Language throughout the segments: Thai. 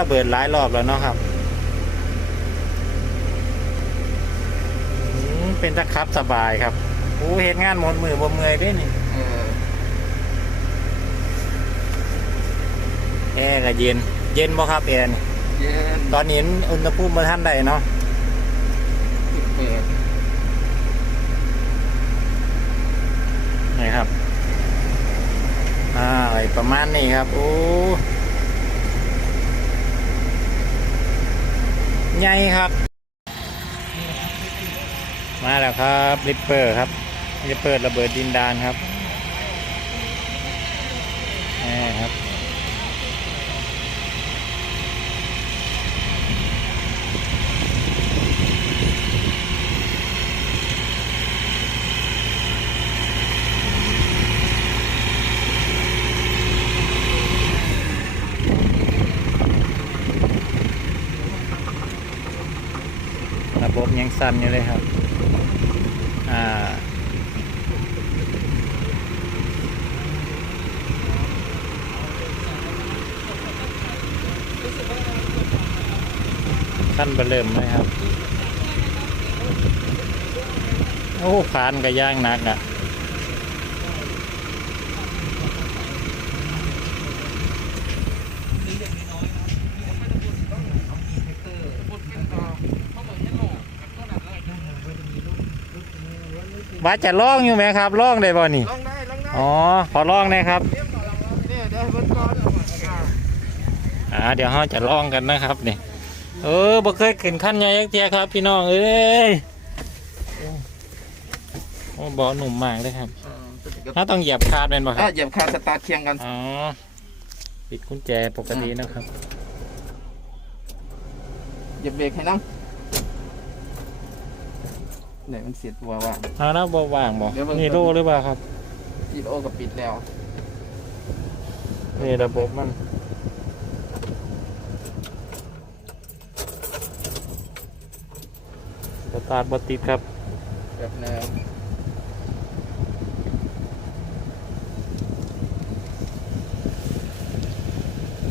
ระเบิดหลายรอบแล้วเนาะครับอืมเป็นตะครับสบายครับโอ้เห็นงานหมดมือบ่เมื่อยเด้นี่เออแอร์ก็เย็น เย็นบ่ครับแอร์นี่เย็นตอนนี้อุณหภูมิมาท่านใดเนาะเปิดนี่ครับอ่าอะไรประมาณนี้ครับ โอ้ ใหญ่ครับ มาแล้วครับริปเปอร์ครับริปเปอร์ระเบิดดินดานครับนี่ครับ ระบบ ยังสั่นอยู่เลยครับ อ่าขั้นเบร์เริ่มเลยครับ โอ้ผานกับย่างหนักอะ ว่าจะล่องอยู่ไหมครับล่องได้บ่นี่ลองได้ลองได้อ๋อขอล่องหนะครับเนี่ยได้เบิร์ดก่อนเอามาอ่าอ่าเดี๋ยวเราจะล่องกันนะครับนี่เออบ่เคยขึ้นขั้นใหญ่ยักเทียครับพี่น้องเอ้ยโอ้บ่อหนุ่มมากเลยครับอ่าตัวนี้ก็ถ้าต้องเหยียบคาดเป็นบ่คอะรับเหยียบคาสตาร์ทเคียงกันอ๋อปิดกุญแจปกตินะครับเหยียบเบรกให้น้ำ ไหนมันเสียตัวว่ะเอาแล้วบ่ว่างบ่เดี๋ยวเบิ่งนี่โลหรือเปล่าครับ จีโอกับปิดแล้ว นี่ระบบมันสตาร์ทบติดครับ แบบแนว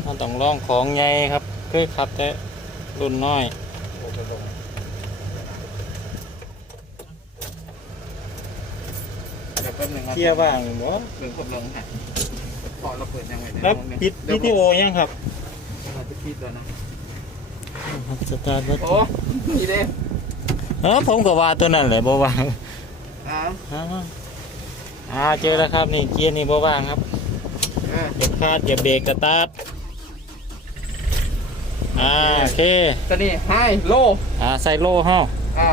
มันต้องลองของใหญ่ครับเคยขับแต่รุ่นน้อย เดี๋ยวแป๊บหนึงนะเกียร์ว่างอยู่บ่เปิดพัดลมให้พอเราเปิดยังไงเนี่ยแล้วปิดวิดีโอยังครับเราจะปิดแล้วนะสตาร์ทบ่โอ้นี่เด้เออผมก็ว่าตัวนั้นแหละบ่ว่างอ่าอ่าอ่าเจอแล้วครับนี่เกียร์นี่บ่ว่างครับเออเหยียบคาดเหยียบเบรกสตาร์ทอ่าโอเคตัวนี้ไฮโลอ่าใส่โล่ห้ออ่า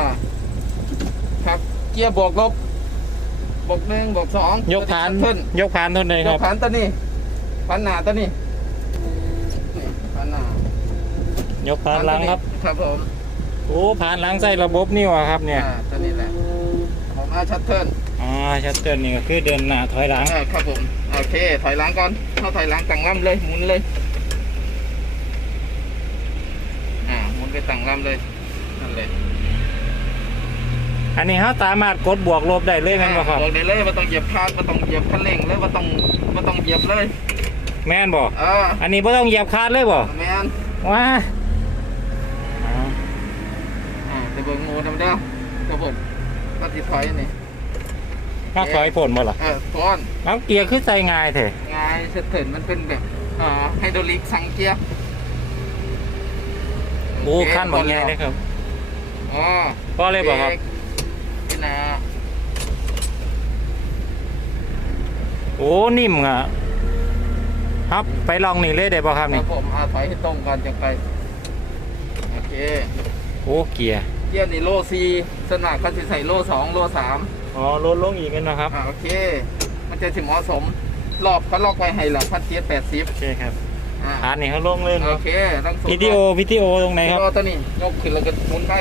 ครับเกียร์บวกลบ บวกหนึ่งบวกสองยกฐานขึ้นยกฐานเท่าไหร่ยคกรับฐานตัวนี้พันหนาตัวนี้นี่พันหนายกฐานหลังครับ ครับผมโอ้ผ่านหลังใส่ระบบนี่วะครับเนี่ย อ่าตัวนี้แหละผมอาชัดเทิร์นอ๋อชัดเจนนี่ก็คือเดินหน้าถอยหลัง อ่าครับผมโอเคถอยหลังก่อนเข้าถอยหลังตั้งลำเลยหมุนเลยอ่าหมุนไปตั้งลำเลยนั่นเลย อันนี้เขาสามารถกดบวกลบได้เลยแม่นบ่ครับบอกได้เลยว่าต้องเหยียบคลาดว่าต้องเหยียบคันเร่งเลยว่าต้องว่าต้องเหยียบเลย แม่นบ่เอออันนี้บ่ต้องเหยียบคาดเลยบ่แมนว้าอ๋ออ่าแต่เบิ่งงูธรรมดาครับผมก็ติดถอยนี่มาถอยผลบ่ล่ะเออก้อนแล้วเกียร์ขึ้นใส่ง่ายแท้งายเสถินมันเป็นแบบอ่าไฮดรอลิกสังเกียร์โอ้ขั้นบ่ง่ายเลยครับอ๋อพอเลยบ่ครับเก นี่นะโอ้ นิ่มอะ ครับไปลองนี่เลยได้บ่ครับครันี่บผมอาถอยให้ตรงกันจังไป โอเค โอ้เกียร์เกียร์นี่โลซีสวนมัครเขาจะใส่โลสองโลสามอ๋อลดลงอีกแล้วนะครับอ่าโอเค มันจะถึงเหมาะสม รอบเขาล็อกไว้ให้ละพันเจ็ดแปดสิบโอเคครับอ่าฐานนี่เขาลงเลยโอเนาะเคต้องสูงวิดีโอวิดีโอตรงไหนครับ ก็ตัวนี้ยกขึ้นแล้วก็หมุนไป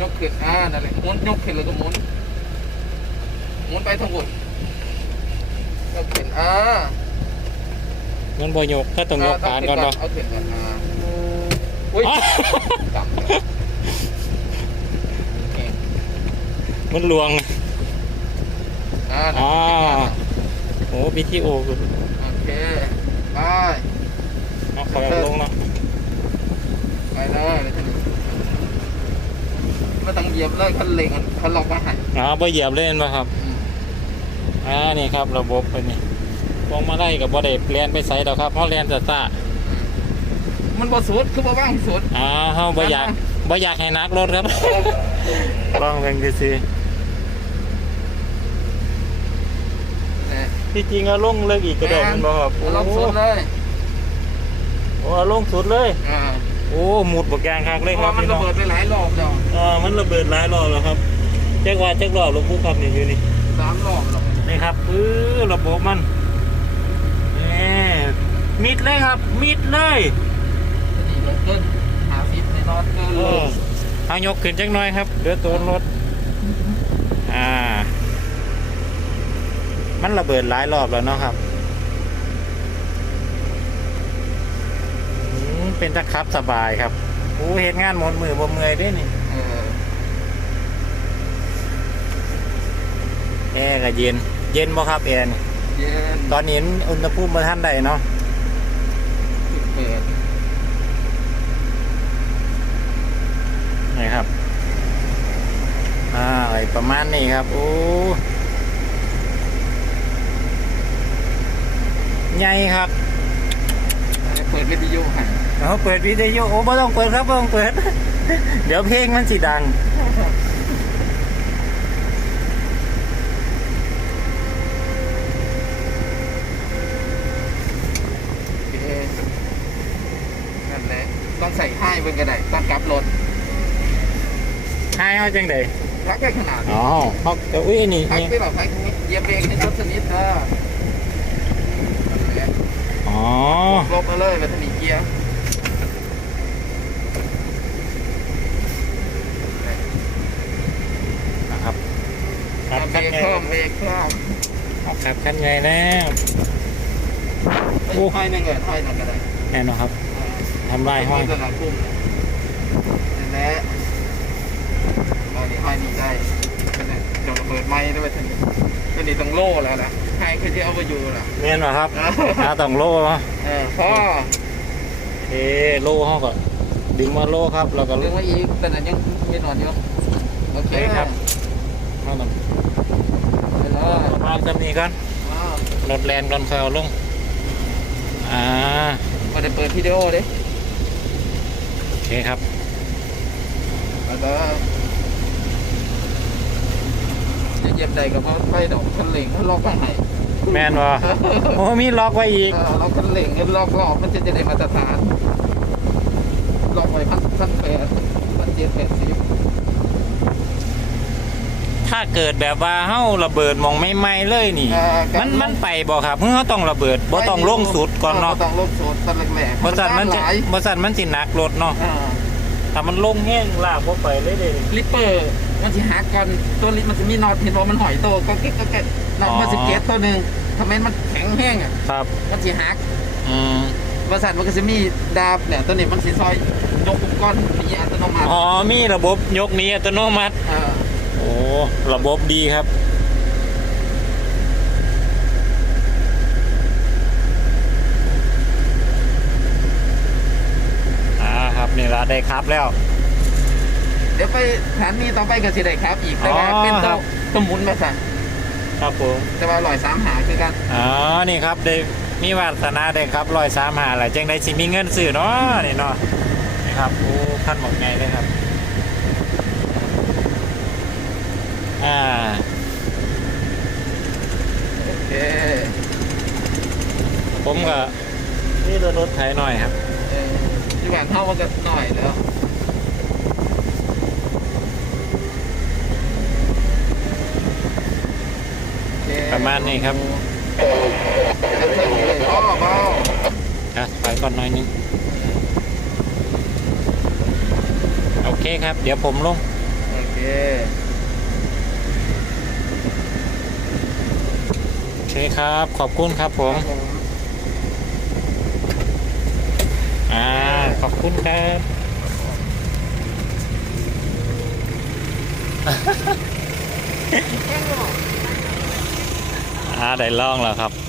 ยกขึ้นอ่านั่นแหละหมุนยกขึ้นแล้วก็หมุน หมุนไปทางบุญก็เข็นอ่ามันบ่ยกก็ต้องยกฐานก่อนเนาะเอาเข็นกันอ่าอุ้ยมันลวงอ่าโอ้โหพีทีโอโอเคไปเอาคอยลงเนาะไปเลยไม่ต้องเหยียบเลยคันเร่งคันล็อกมาให้อ๋อไม่เหยียบเล่นมาครับ อ่านี่ครับระบบเป็นนี่พวงมาไล่กับบ่ได้เลียนไปใส่ดอกครับเพราะเลียนจะซ่ามันบ่สุดคือบ่ว่างสุดอ่าเฮาบ่อยากบ่อยากให้นักรถครับลองเบิ่งดูสิเนี่ยที่จริงเอาลงเลิกอีกกระโดดมันบ่ครับเอาล็อกสุดเลยโอ้เอาลงสุดเลยอ่าโอ้หมุดบักยางคักเลยเพครัราะบมันพี่ระน้องเบิดไปหลายรอบแล้วอ่ามันระเบิดหลายรอบแล้วครับแจ็คว่าแจ็ครอบหลวงปู่ครับนี่อยู่นี่สามรอบแล้ว นี่ครับปื้อระบบมันนี่มิดเลยครับ มิดเลยนี่รถเกินหาฟิตในนอนเกินเอเลอยเอายกขึ้นจักหน่อยครับเดือตัวรถอ่า มันระเบิดหลายรอบแล้วเนาะครับอืมเป็นตะครับสบายครับโอ้เห็นงานหมดมือบ่เมื่อยเด้วยนี่เออแอร์ก็เย็น เย็นบ่ครับแอร์นี่เย็นตอนนี้อุณหภูมิมาท่านใดเนาะสิบแปดนี่ครับอ่าไอ้ประมาณนี้ครับโอ้ใหญ่ครับเปิดวิทยุให้เอาเปิดวิทยุโอ้ไม่ต้องเปิดครับไม่ต้องเปิด เดี๋ยวเพลงมันสิดัง โอเคนั่นแหละต้อง ใส่ให้เบิ่งกระไดตอนกลับรถให้เอาจังไดรักได้ขนาดนี้อ๋อเขาจะอุ้ยนี่พักนี่ไปแบบพักเหยียบเบรกให้รถสนิทเด้อนั่นแหละอ๋อลบมาเลยแบบนี้เกียร์นะครับครับเบรคันกใหญ่เพิ่มเบรกเพิ่มเอาครับคันใหญ่แล้วไอ้ห้อยนั่นเงินห้อยนั่นก็ได้แน่นอนครับ ทำลายห้อย ตัวหลังกุ้มนั่นแหละเรานี่ห้อยนี่ได้นั่นแหละจะระเบิดไม้ด้วยท่านี้ตัวนี้ต้องโล่แล้วล่ะให้คือที่เอาไปอยู่ล่ะเมียนวะครับเอออาต้องโล่เนาะเออพ่อเอโล่ห้องก็ดึงมาโล่ครับ แล้วก็เรื่องว่าอีกแต่นั้นยังไม่นอนอยู่โอเคโอเคครับห้องต้องไปเลยประมาณจำนี้ก่อนว้าวรถแลนก่อนค่อยเอาลงอ่ามาได้เปิดวิดีโอดิโอ เคครับไปเลยจะเหยียบใดกับไฟดอกคันเหล่งคันล็อกไปไหนแมนวะโอ้มีล็อกไว้อีกเออเราคันเหล่งล็อกรอบมันจะจะได้มาตรฐานล็อกไว้พันพันแปดพันเจ็ดแปดสิบ ถ้าเกิดแบบว่าเฮ้าระเบิดมองไม่ไหม้เลยนี่ เออการ มันมันไปบ่ครับเพื่อต้องระเบิดบ่ต้องลงสุดก่อนเนาะบ่ต้องลงสุดตอนแรกๆบริษัทมันจะหลายบริษัทมันสิหนักรถเนาะเออถ้ามันลงแห้งลากบ่ไปเลยเด้ลิปเปอร์มันจะหักก่อนตัวลิปมันจะมีน็อตเห็นว่ามันหอยโตก็เก็กก็เก็กน็อตอ๋อมันจะเก็ตตัวหนึ่งทำไมมันแข็งแห้งอะครับมันจะหักอืมบริษัทมันก็จะมีดาบเนี่ยตัวนี้มันสีซอยยกอุปกรณ์นี้อัตโนมัติอ๋อมีระบบยกหนี้อัตโนมัติ เออโอ้ ระบบดีครับ อ่าครับนี่ละได้ครับแล้ว เดี๋ยวไปฐานมีต่อไปก็สิได้ครับ อีกแต่ว่าอ๋อเป็นครัตัวบตัวหมุนบริษัทครับผม แต่ว่าลอยสามหาคือกันอ๋อ นี่ครับได้มีวาสนาได้ครับรอยสามหาแหละจังได้สิมีเงินซื้อเนาะนี่เนาะนี่ครับโอ้ขั้นหมกไงเลยครับ อ่าโอเคผมก็นี่รถรถไถหน่อยครับเออที่บ้านเท่ามันก็หน่อยแล้วโอเคประมาณนี้ครับจะเทิงเลยพ่อเบาอะไปก่อนหน่อยนึงโอเคครับ เดี๋ยวผมลง โอเค โอ เคครับ ขอบคุณครับผม อ่า ขอบคุณครับอ่าได้ลองแล้วครับ